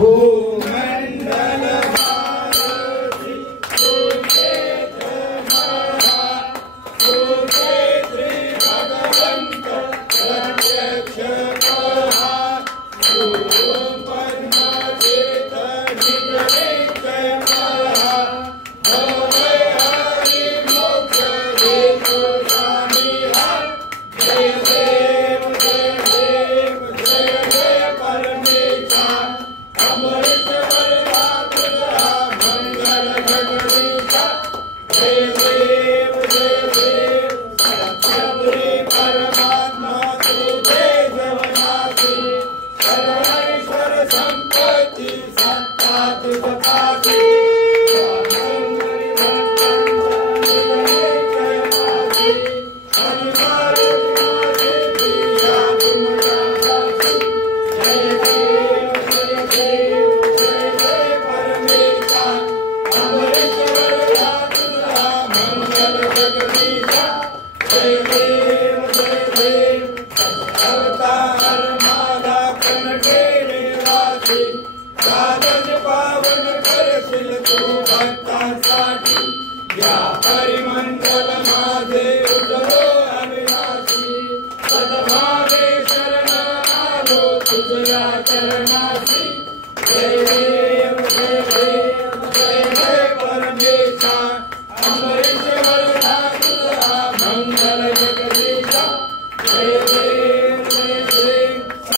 भूमंडल भारती सुखेत महा सुखे श्री भगवंत प्रत्यक्ष कहा पद्मचित निज महा भवे हरि मोक्ष हेतु स्वामिहा जय देव जय देव जय जय परमेश्वर अमृतवर राजा मंगल जगदीशा जय देव सत्यपुरी परमात्मा तुझे जगन्नाथी सर्वेश्वर संपत्ति सत्ता तुझ पासी परिमंडल माझे उतरो अविनाशी सद्भावे शरण आलो तुझ्या चरणाशी जय